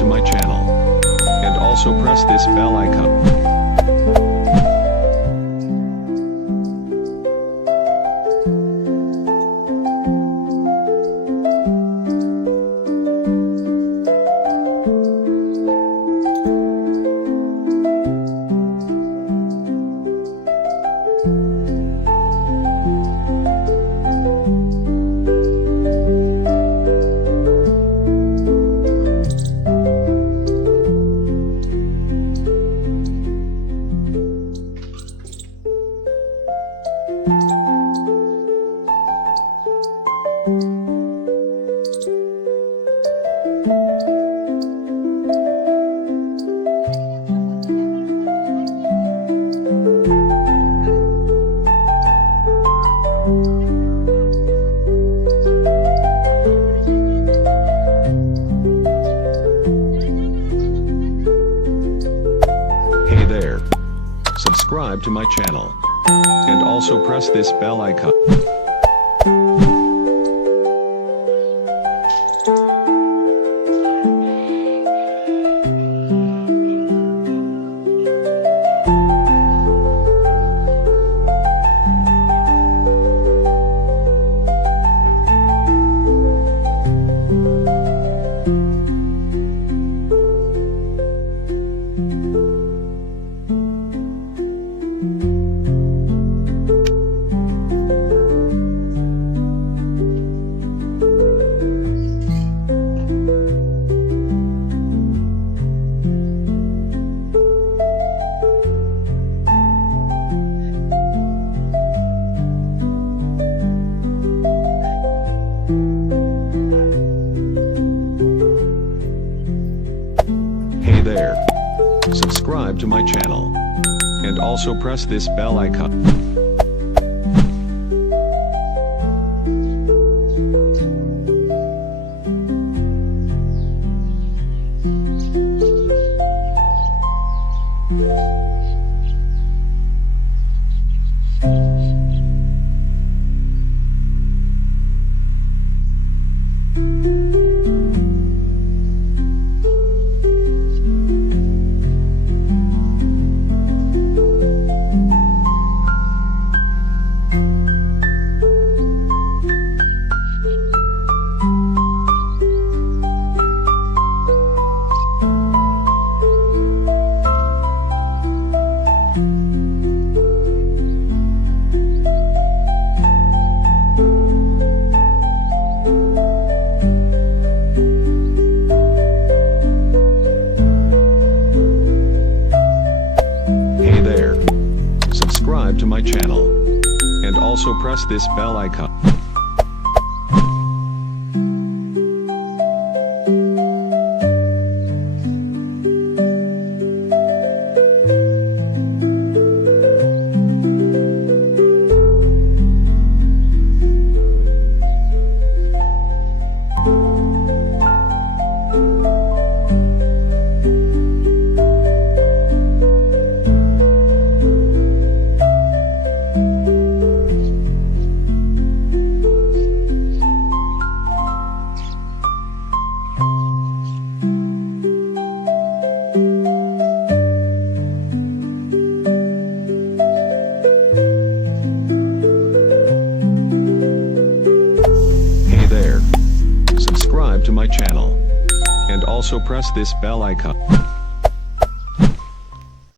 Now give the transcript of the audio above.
to my channel. And also press this bell icon. Hey there. Subscribe to my channel. And also press this bell icon. Hey there. Subscribe to my channel. And also press this bell icon. Hey there. Subscribe to my channel. And also press this bell icon. Hey there. Subscribe to my channel. And also press this bell icon.